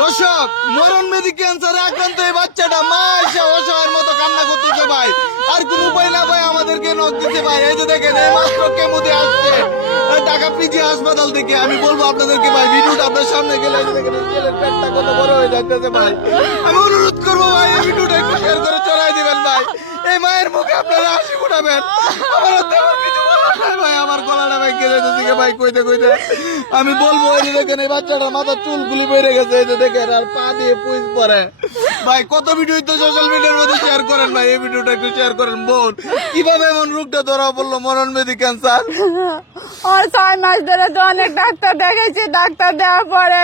দর্শক, মরণ মেদি ক্যান্সারে আক্রান্ত এই বাচ্চাটা মা এসে অসহায়ের মতো কান্না করতেছে ভাই। আর কোন উপায় না ভাই, আমাদেরকে নখ দিতে ভাই। এই যে দেখেন, এই মাত্র কেমো দিয়ে আসছে ঢাকা পিজি হাসপাতাল থেকে। আমি বলবো আপনাদেরকে ভাই, ভিডিওটা আপনার সামনে গেলে এই যে দেখেন ছেলের পেটটা কত বড় হয়ে যাচ্ছে ভাই। আমি অনুরোধ করবো ভাই, এই ভিডিওটা একটু শেয়ার করে চড়াই দিবেন ভাই। এই মায়ের মুখে আপনারা হাসি ফুটাবেন। আমার তেমন কিছু বলার নাই ভাই, আমার গলাটা ভাই কেঁদে দিকে ভাই কইতে কইতে। আমি বলবো এই যে দেখেন, এই বাচ্চাটার মাথার চুলগুলি বেড়ে গেছে, এই যে দেখেন, আর পা দিয়ে পুইজ পরে ভাই। কত ভিডিও তো সোশ্যাল মিডিয়ার মধ্যে শেয়ার করেন ভাই, এই ভিডিওটা একটু শেয়ার করেন। বোন, কিভাবে এমন রোগটা ধরা পড়লো মরণ মেদি ক্যান্সার? আর 6 মাস ধরে তো অনেক ডাক্তার দেখাইছি, ডাক্তার দেওয়ার পরে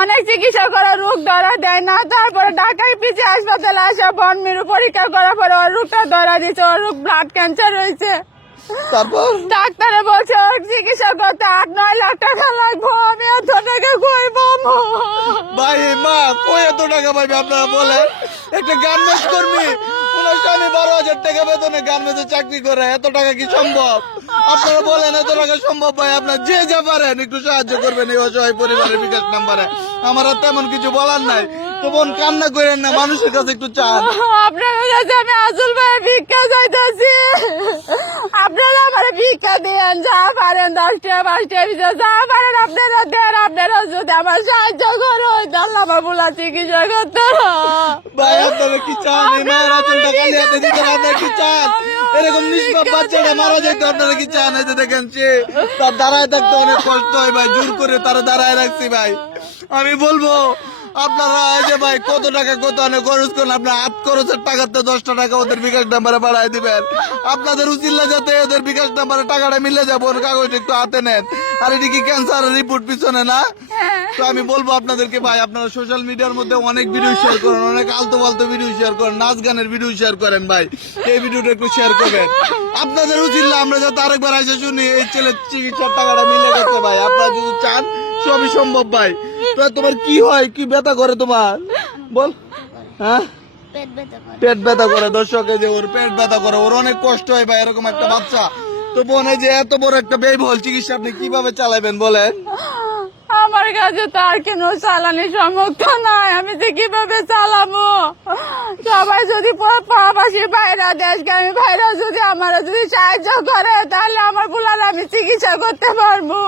অনেক চিকিৎসা করে রোগ ধরা দেয় না। তারপরে ঢাকায় পিজি হাসপাতালে আসে বন মেরু পরীক্ষা করার পরে ওর রোগটা ধরা দিচ্ছে, ওর রোগ ব্লাড ক্যান্সার হয়েছে। তারপর ডাক্তারে বলছে ওর চিকিৎসা করতে 8-9 লাখ টাকা লাগবে। আমি এত টাকা কই পাবো ভাই? মা কই এত টাকা পাইবে আপনারা বলেন? একটা গার্মেন্টস কর্মী, ওনার স্বামী 12,000 টাকা বেতনে গার্মেন্টসে চাকরি করে, এত টাকা কি সম্ভব? আপনারা বলেন এত টাকা সম্ভব ভাই? আপনার যে যা পারেন একটু সাহায্য করবেন এই অসহায় পরিবারের বিকাশ নাম্বারে। আমার আর তেমন কিছু বলার নাই। তো বোন, কান্না করেন না, মানুষের কাছে একটু চান। আপনার কাছে আমি আসল ভাই ভিক্ষা চাইতেছি, আপনারা আমার ভিক্ষা দেন, যা পারেন 10 টাকা 5 টাকা যা পারেন আপনারা দেন। আপনারা যদি আমার সাহায্য করো, তাহলে আমার বলা চিকিৎসা করতে ভাই আপনারা কি চান? এই মায়ের আচলটা খালি হাতে দিতে আপনারা কি চান? এরকম নিষ্পাপ বাচ্চাটা মারা যেত, আপনারা কি চান? এই যে দেখেন, সে তার দাঁড়ায় থাকতে অনেক কষ্ট হয় ভাই, জোর করে তারা দাঁড়ায় রাখছি ভাই। আমি বলবো আপনারা এই যে ভাই কত টাকা কত অনেক খরচ করেন, আপনার হাত খরচের টাকাতে 10টা টাকা ওদের বিকাশ নাম্বারে বাড়ায় দিবেন। আপনাদের উচিল্লা যাতে ওদের বিকাশ নাম্বারে টাকাটা মিলে যাবো, ওর কাগজ একটু হাতে নেন। আর এটি কি ক্যান্সার রিপোর্ট পিছনে না? তো আমি বলবো আপনাদেরকে ভাই, আপনারা সোশ্যাল মিডিয়ার মধ্যে অনেক ভিডিও শেয়ার করেন, অনেক আলতো ফালতো ভিডিও শেয়ার করেন, নাচ গানের ভিডিও শেয়ার করেন ভাই। এই ভিডিওটা একটু শেয়ার করবেন। আপনাদের উচিত আমরা যাতে আরেকবার এসে শুনি এই ছেলের চিকিৎসার টাকাটা মিলে গেছে ভাই। আপনারা যদি চান সবই সম্ভব ভাই। তো তোমার কি হয়, কি ব্যথা করে তোমার বল? হ্যাঁ, পেট ব্যথা করে। দর্শক, এই যে ওর পেট ব্যথা করে, ওর অনেক কষ্ট হয় ভাই এরকম একটা বাচ্চা। তো বোন, এই যে এত বড় একটা ব্যয়বহুল চিকিৎসা আপনি কিভাবে চালাবেন বলেন? আমার কাছে তো আর কেন চালানি সামর্থ্য নাই, আমি যে কিভাবে চালাবো? সবাই যদি প্রবাসী বাইরা দেশগামী ভাইরা যদি আমার যদি সাহায্য করে, তাহলে আমার বুলার আমি চিকিৎসা করতে পারবো।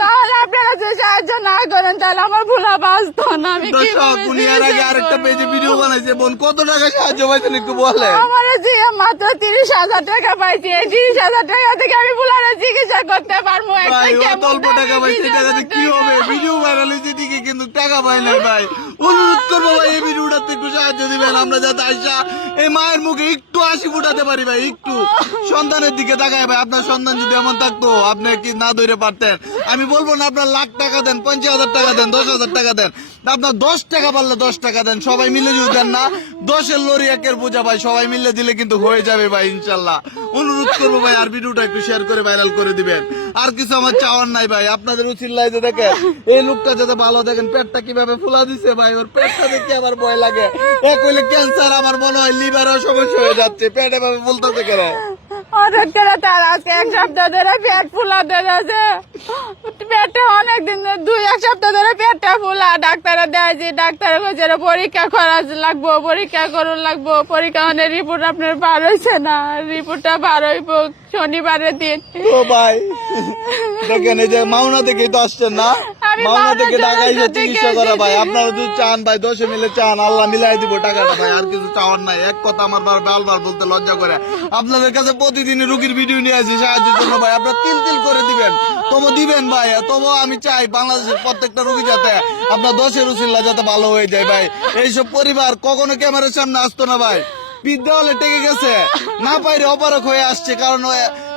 তাহলে আপনারা যদি সাহায্য না করেন, তাহলে আমার বুলা বাঁচতো না। আমি দর্শক, উনি এর আগে আরেকটা পেজে ভিডিও বানাইছে। বোন, কত টাকা সাহায্য পাইছেন একটু বলেন? আমার যে মাত্র 30,000 টাকা পাইছি, এই 30,000 টাকা থেকে আমি বুলারে চিকিৎসা করতে পারবো। ভাই অত অল্প টাকা পাইছে, টাকাতে কি হবে? ভিডিও ভাইরাল হয়েছে ঠিকই, কিন্তু টাকা পাই নাই ভাই। অনুরোধ করবো ভাই, এই ভিডিওটাতে একটু সাহায্য দিবেন, আমরা যাতে আইসা এই মায়ের মুখে একটু হাসি ফুটাতে পারি ভাই। একটু সন্তানের দিকে তাকায় ভাই। আপনার সন্তান যদি এমন থাকতো, আপনি কি না ধরে পারতেন? আমি বলবো না আপনার লাখ টাকা দেন, 50,000 টাকা দেন, 10,000 টাকা দেন, আপনার 10 টাকা পারলে 10 টাকা দেন। সবাই মিলে যদি দেন না, 10-এর লরি 1-এর বোঝা ভাই, সবাই মিলে দিলে কিন্তু হয়ে যাবে ভাই ইনশাল্লাহ। অনুরোধ করবো ভাই, আর ভিডিওটা একটু শেয়ার করে ভাইরাল করে দিবেন। আর কিছু আমার চাওয়ার নাই ভাই, আপনাদের উচিত যে দেখেন এই লোকটা যাতে ভালো, দেখেন পেটটা কিভাবে ফুলা দিছে ভাই। ওর পেটটা দেখে আমার ভয় লাগে। এক হইলে ক্যান্সার, আমার মনে হয় লিভারও সমস্যা হয়ে যাচ্ছে, পেটে ভাবে বলতে কেন? হঠাৎ করে তার আজকে 1 সপ্তাহ ধরে পেট ফুলা ধরেছে। পেটটা অনেকদিন 2-1 সপ্তাহ ধরে পেটটা ফুলা। ডাক্তারে দেয়ছি, ডাক্তারে কইছে পরীক্ষা করা লাগবো, পরীক্ষা করুন লাগবো। পরীক্ষা মানে রিপোর্ট আপনার বার হয়েছে না, রিপোর্টটা বার হইব শনিবারের দিন। ও ভাই দেখেন, এই যে মাওনা থেকে তো আসছেন না, মাওনা থেকে ঢাকায় এসে চিকিৎসা করা ভাই। আপনারা যদি চান ভাই, 10-এ মিলে চান, আল্লাহ মিলাই দিব টাকাটা ভাই। আর কিছু চাওয়ার নাই। এক কথা আমার বারবার বলতে লজ্জা করে। আপনাদের কাছে প্রতিদিন রুগীর ভিডিও নিয়ে আসি সাহায্যের জন্য ভাই। আপনারা তিল করে দিবেন, তবু দিবেন ভাই। তবু আমি চাই বাংলাদেশের প্রত্যেকটা রুগী যাতে আপনার 10-এর উচিল্লা যাতে ভালো হয়ে যায় ভাই। এইসব পরিবার কখনো ক্যামেরার সামনে আসতো না ভাই, বিদ্যালয়ে টেকে গেছে, না পাইরে অপারক হয়ে আসছে। কারণ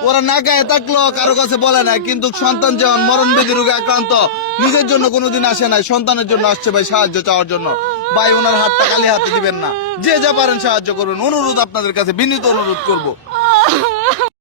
ওরা না গায়ে থাকলো কারো কাছে বলে নাই, কিন্তু সন্তান যেমন মরণ ব্যাধি রোগে আক্রান্ত, নিজের জন্য কোনোদিন আসে নাই, সন্তানের জন্য আসছে ভাই সাহায্য চাওয়ার জন্য ভাই। ওনার হাতটা খালি হাতে দিবেন না, যে যা পারেন সাহায্য করবেন। অনুরোধ আপনাদের কাছে, বিনীত অনুরোধ করবো।